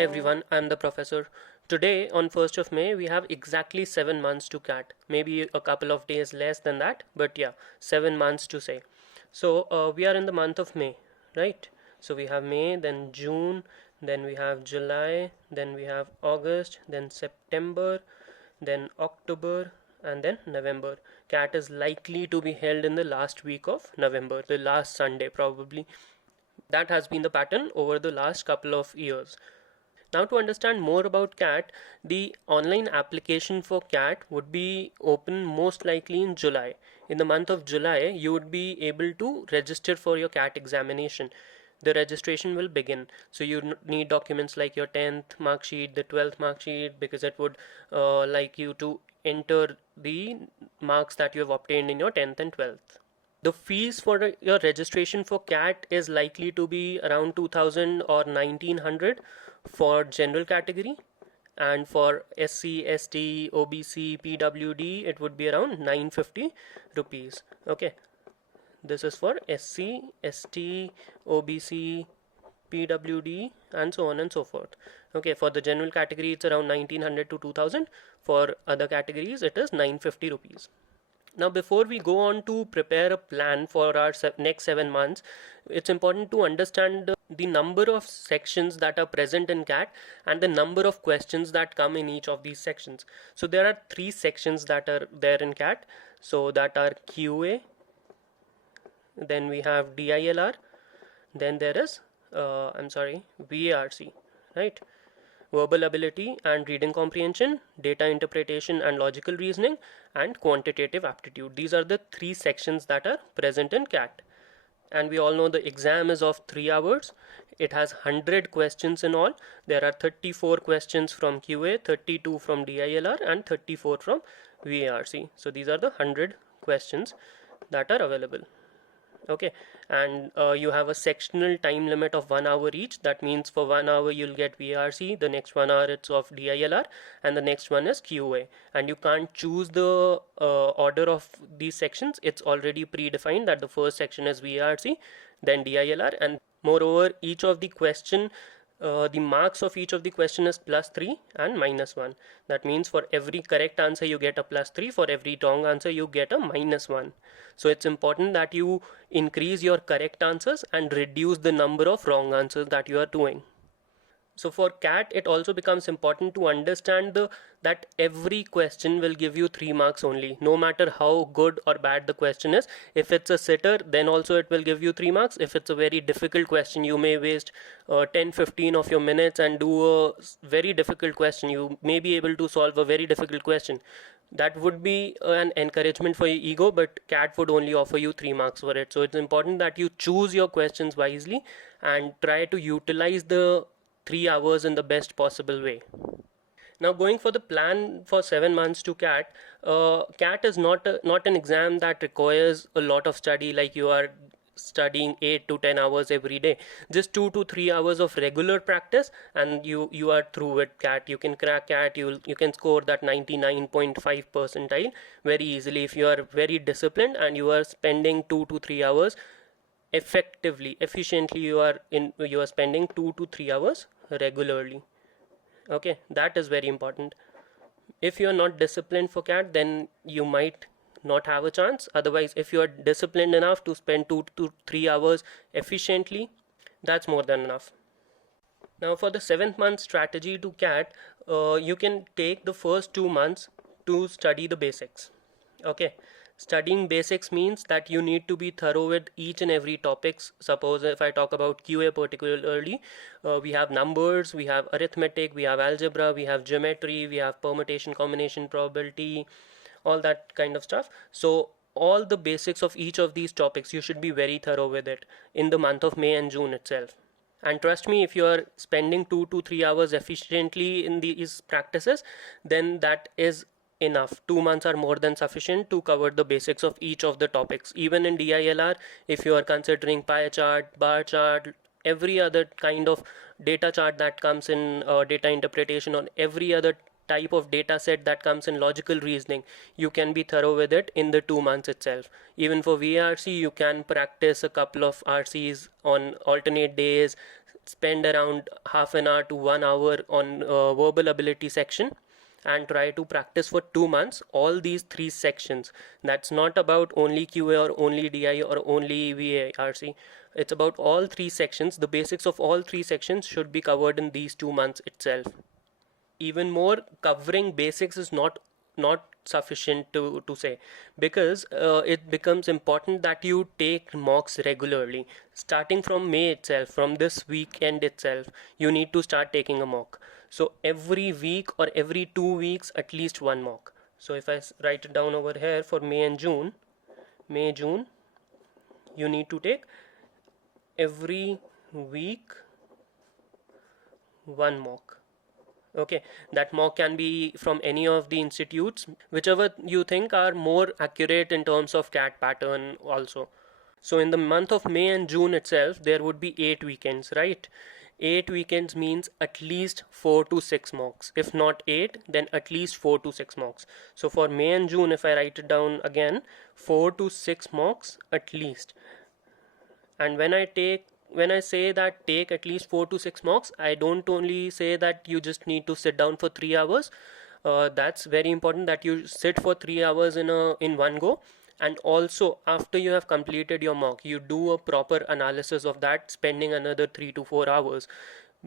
Hi everyone, I'm the professor. Today on 1st of May we have exactly 7 months to CAT. Maybe a couple of days less than that, but yeah, 7 months to say. So we are in the month of May, right? So we have May, then June, then we have July, then we have August, then September, then October, and then November. CAT is likely to be held in the last week of November, the last Sunday probably. That has been the pattern over the last couple of years. Now, to understand more about CAT, the online application for CAT would be open most likely in July. In the month of July, you would be able to register for your CAT examination. The registration will begin. So you need documents like your 10th mark sheet, the 12th mark sheet, because it would like you to enter the marks that you have obtained in your 10th and 12th. The fees for your registration for CAT is likely to be around 2000 or 1900 for general category, and for SC, ST, OBC, PWD it would be around 950 rupees. Okay, this is for SC, ST, OBC, PWD, and so on and so forth. Okay, for the general category it's around 1900 to 2000. For other categories it is 950 rupees. Now, before we go on to prepare a plan for our next 7 months, it's important to understand the number of sections that are present in CAT and the number of questions that come in each of these sections. So there are 3 sections that are there in CAT. So that are QA, then we have DILR, then there is VARC, right? Verbal ability and reading comprehension, data interpretation and logical reasoning, and quantitative aptitude. These are the 3 sections that are present in CAT. And we all know the exam is of 3 hours. It has 100 questions in all. There are 34 questions from QA, 32 from DILR, and 34 from VARC. So these are the 100 questions that are available. Okay, and you have a sectional time limit of 1 hour each. That means for 1 hour you'll get VRC, the next 1 hour it's of DILR, and the next one is QA. And you can't choose the order of these sections. It's already predefined that the first section is VRC, then DILR, and moreover each of the question, the marks of each of the question is +3 and -1. That means for every correct answer you get a +3, for every wrong answer you get a -1. So it's important that you increase your correct answers and reduce the number of wrong answers that you are doing. So for CAT, it also becomes important to understand that every question will give you 3 marks only, no matter how good or bad the question is. If it's a sitter, then also it will give you 3 marks. If it's a very difficult question, you may waste 10-15 of your minutes and do a very difficult question. You may be able to solve a very difficult question. That would be an encouragement for your ego, but CAT would only offer you 3 marks for it. So it's important that you choose your questions wisely and try to utilize the 3 hours in the best possible way. Now, going for the plan for 7 months to CAT, CAT is not an exam that requires a lot of study, like you are studying 8 to 10 hours every day. Just 2 to 3 hours of regular practice and you are through with CAT. You can crack CAT. You can score that 99.5 percentile very easily if you are very disciplined and you are spending 2 to 3 hours efficiently. You are spending 2 to 3 hours regularly. Okay, that is very important. If you are not disciplined for CAT, then you might not have a chance. Otherwise, if you are disciplined enough to spend 2 to 3 hours efficiently, that's more than enough. Now, for the 7th month strategy to CAT, you can take the first 2 months to study the basics. Okay, studying basics means that you need to be thorough with each and every topics. Suppose if I talk about QA particularly, we have numbers, we have arithmetic, we have algebra, we have geometry, we have permutation, combination, probability, all that kind of stuff. So all the basics of each of these topics, you should be very thorough with it in the month of May and June itself. And trust me, if you are spending 2 to 3 hours efficiently in these practices, then that is enough. 2 months are more than sufficient to cover the basics of each of the topics. Even in DILR, if you are considering pie chart, bar chart, every other kind of data chart that comes in data interpretation, or every other type of data set that comes in logical reasoning, you can be thorough with it in the 2 months itself. Even for VRC, you can practice a couple of RCs on alternate days, spend around half an hour to 1 hour on verbal ability section and try to practice for 2 months all these three sections. That's not about only QA or only DI or only VARC. It's about all three sections. The basics of all three sections should be covered in these 2 months itself. Even more, covering basics is not sufficient to say, because it becomes important that you take mocks regularly. Starting from May itself, from this weekend itself, you need to start taking a mock. So every week or every 2 weeks at least one mock. So if I write it down over here for May and June, May, June, you need to take every week one mock. Okay, that mock can be from any of the institutes, whichever you think are more accurate in terms of CAT pattern also. So in the month of May and June itself, there would be 8 weekends, right? 8 weekends means at least 4 to 6 mocks. If not 8, then at least 4 to 6 mocks. So for May and June, if I write it down again, 4 to 6 mocks at least. And when I say that take at least 4 to 6 mocks, I don't only say that you just need to sit down for 3 hours. That's very important that you sit for 3 hours in one go. And also, after you have completed your mock, you do a proper analysis of that, spending another 3 to 4 hours.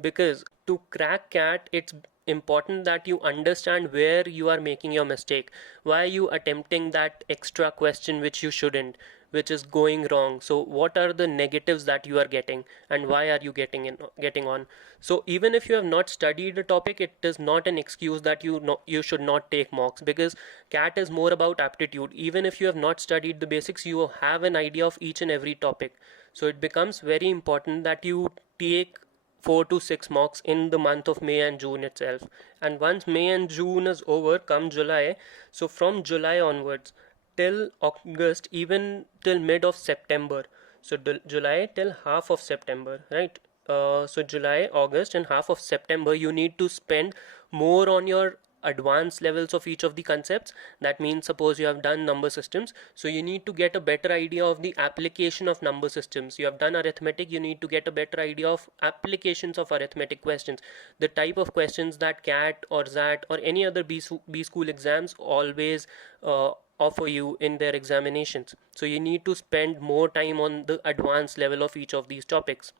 Because to crack CAT, it's important that you understand where you are making your mistake. Why are you attempting that extra question which you shouldn't, which is going wrong? So what are the negatives that you are getting, and why are you getting on? So even if you have not studied a topic, it is not an excuse that you should not take mocks, because CAT is more about aptitude. Even if you have not studied the basics, you have an idea of each and every topic. So it becomes very important that you take 4 to 6 mocks in the month of May and June itself. And once May and June is over, come July. So from July onwards till August, even till mid of September. So July till half of September, right? So July, August, and half of September, you need to spend more on your advanced levels of each of the concepts. That means, suppose you have done number systems, so you need to get a better idea of the application of number systems. You have done arithmetic, you need to get a better idea of applications of arithmetic questions, the type of questions that CAT or XAT or any other B school exams always offer you in their examinations. So you need to spend more time on the advanced level of each of these topics.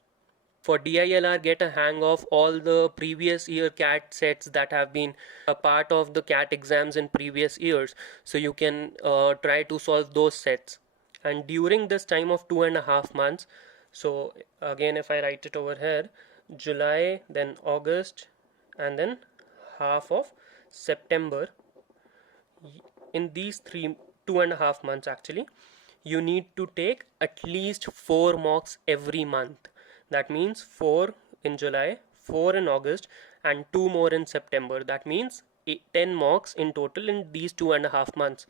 For DILR, get a hang of all the previous year CAT sets that have been a part of the CAT exams in previous years, so you can try to solve those sets. And during this time of 2.5 months, so again if I write it over here, July, then August, and then half of September, in these 2.5 months actually, you need to take at least 4 mocks every month. That means 4 in July, 4 in August, and 2 more in September. That means 10 mocks in total in these 2.5 months.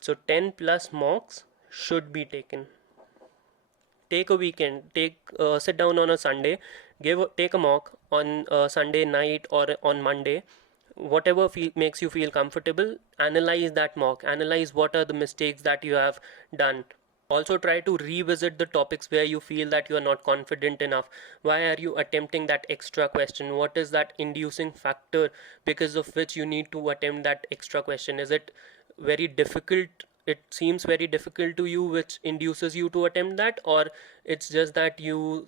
So 10 plus mocks should be taken. Take a weekend, sit down on a Sunday, take a mock on Sunday night or on Monday, whatever makes you feel comfortable. Analyze that mock, analyze what are the mistakes that you have done. Also try to revisit the topics where you feel that you are not confident enough. Why are you attempting that extra question? What is that inducing factor because of which you need to attempt that extra question? Is it very difficult? It seems very difficult to you, which induces you to attempt that, or it's just that you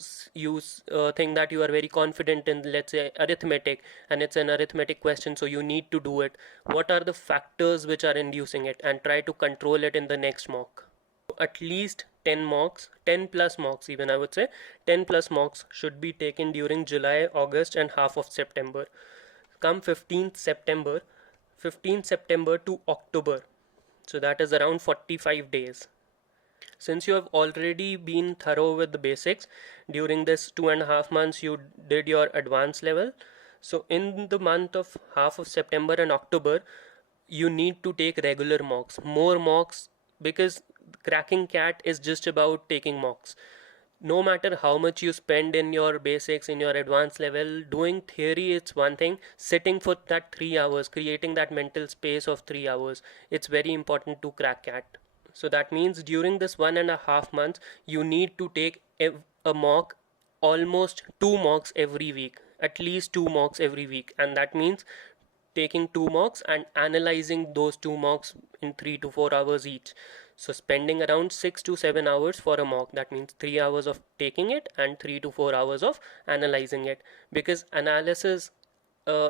think that you are very confident in, let's say, arithmetic, and it's an arithmetic question, so you need to do it. What are the factors which are inducing it, and try to control it in the next mock. At least 10 mocks, 10 plus mocks even, I would say 10 plus mocks should be taken during July, August, and half of September. Come 15th September, 15th September to October, so that is around 45 days. Since you have already been thorough with the basics, during this 2.5 months you did your advanced level, so in the month of half of September and October, you need to take regular mocks, more mocks, because cracking CAT is just about taking mocks. No matter how much you spend in your basics, in your advanced level, doing theory, it's one thing. Sitting for that 3 hours, creating that mental space of 3 hours, it's very important to crack CAT. So that means during this 1.5 months, you need to take a mock almost 2 mocks every week, at least 2 mocks every week, and that means taking 2 mocks and analyzing those 2 mocks in 3 to 4 hours each. So spending around 6 to 7 hours for a mock, that means 3 hours of taking it and 3 to 4 hours of analyzing it, because analysis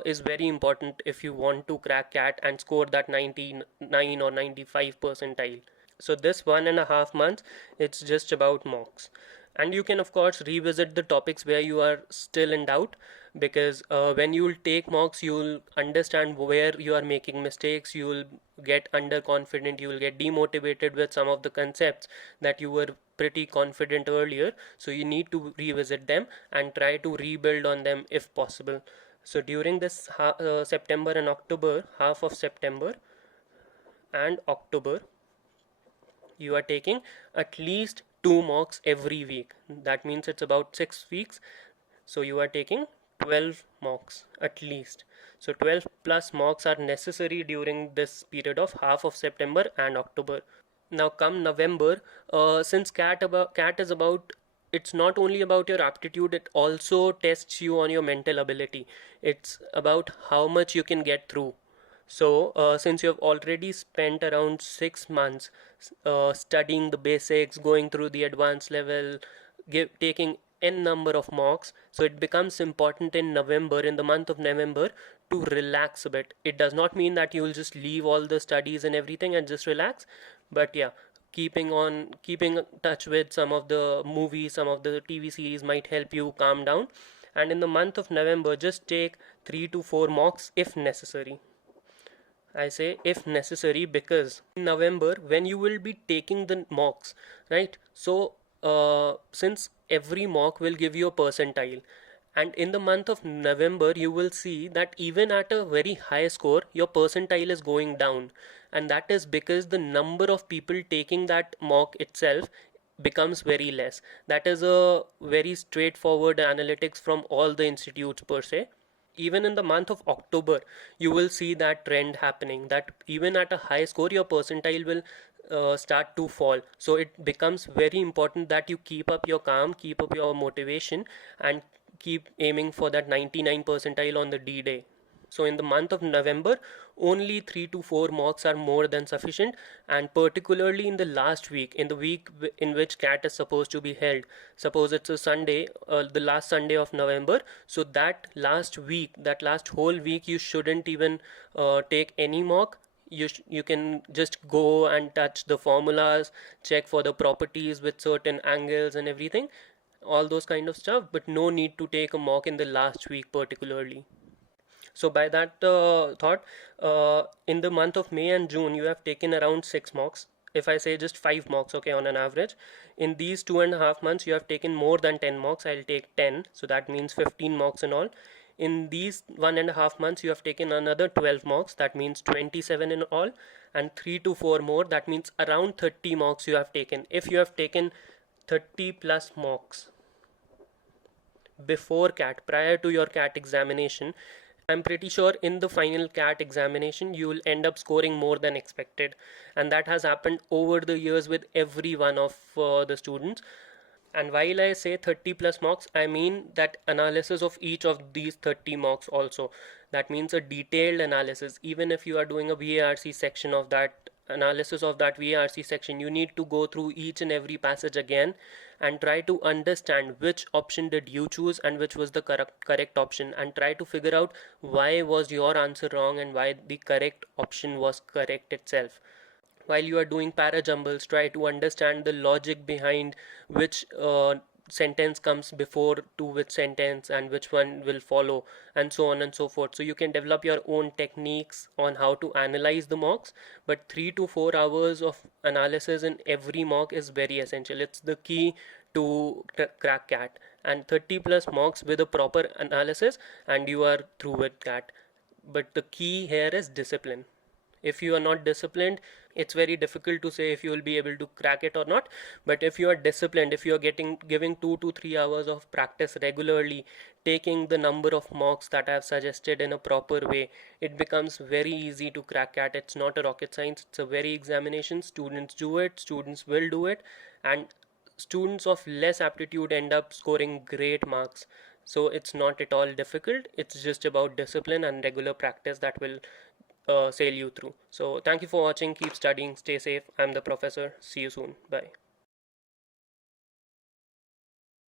is very important if you want to crack CAT and score that 99 or 95 percentile. So this 1.5 months, it's just about mocks. And you can of course revisit the topics where you are still in doubt, because when you'll take mocks, you'll understand where you are making mistakes, you'll get underconfident, you'll get demotivated with some of the concepts that you were pretty confident earlier. So you need to revisit them and try to rebuild on them if possible. So during this September and October, half of September and October, you are taking at least 2 mocks every week. That means it's about 6 weeks. So you are taking 12 mocks at least. So 12 plus mocks are necessary during this period of half of September and October. Now come November, since CAT is about, it's not only about your aptitude, it also tests you on your mental ability. It's about how much you can get through. So, since you have already spent around 6 months studying the basics, going through the advanced level, taking n number of mocks, so it becomes important in November, in the month of November, to relax a bit. It does not mean that you will just leave all the studies and everything and just relax, but yeah, keeping touch with some of the movies, some of the TV series might help you calm down. And in the month of November, just take 3 to 4 mocks if necessary. I say if necessary, because in November, when you will be taking the mocks, right? So, since every mock will give you a percentile, and in the month of November, you will see that even at a very high score, your percentile is going down, and that is because the number of people taking that mock itself becomes very less. That is a very straightforward analytics from all the institutes per se. Even in the month of October, you will see that trend happening, that even at a high score, your percentile will start to fall. So it becomes very important that you keep up your calm, keep up your motivation, and keep aiming for that 99 percentile on the D day. So in the month of November, only 3 to 4 mocks are more than sufficient, and particularly in the last week, in the week in which CAT is supposed to be held. Suppose it's a Sunday, the last Sunday of November. So that last week, that last whole week, you shouldn't even take any mock. You can just go and touch the formulas, check for the properties with certain angles and everything, all those kind of stuff, but no need to take a mock in the last week particularly. So by that thought, in the month of May and June, you have taken around 6 mocks. If I say just 5 mocks, okay, on an average, in these 2.5 months, you have taken more than 10 mocks. I'll take 10, so that means 15 mocks in all. In these 1.5 months, you have taken another 12 mocks, that means 27 in all, and 3 to 4 more, that means around 30 mocks you have taken. If you have taken 30 plus mocks before CAT, prior to your CAT examination, I'm pretty sure in the final CAT examination you will end up scoring more than expected, and that has happened over the years with every one of the students. And while I say 30 plus mocks, I mean that analysis of each of these 30 mocks also. That means a detailed analysis. Even if you are doing a VARC section of that, analysis of that VARC section, you need to go through each and every passage again and try to understand which option did you choose and which was the correct option, and try to figure out why was your answer wrong and why the correct option was correct itself. While you are doing parajumbles, try to understand the logic behind which sentence comes before to which sentence and which one will follow, and so on and so forth. So you can develop your own techniques on how to analyze the mocks, but 3 to 4 hours of analysis in every mock is very essential. It's the key to crack CAT, and 30 plus mocks with a proper analysis and you are through with CAT. But the key here is discipline. If you are not disciplined, it's very difficult to say if you will be able to crack it or not. But if you are disciplined, if you are giving 2 to 3 hours of practice regularly, taking the number of mocks that I have suggested in a proper way, it becomes very easy to crack CAT. It's not a rocket science, it's a very examination. Students do it, students will do it, and students of less aptitude end up scoring great marks. So it's not at all difficult. It's just about discipline and regular practice that will sail you through. So thank you for watching. Keep studying. Stay safe. I'm the professor. See you soon. Bye.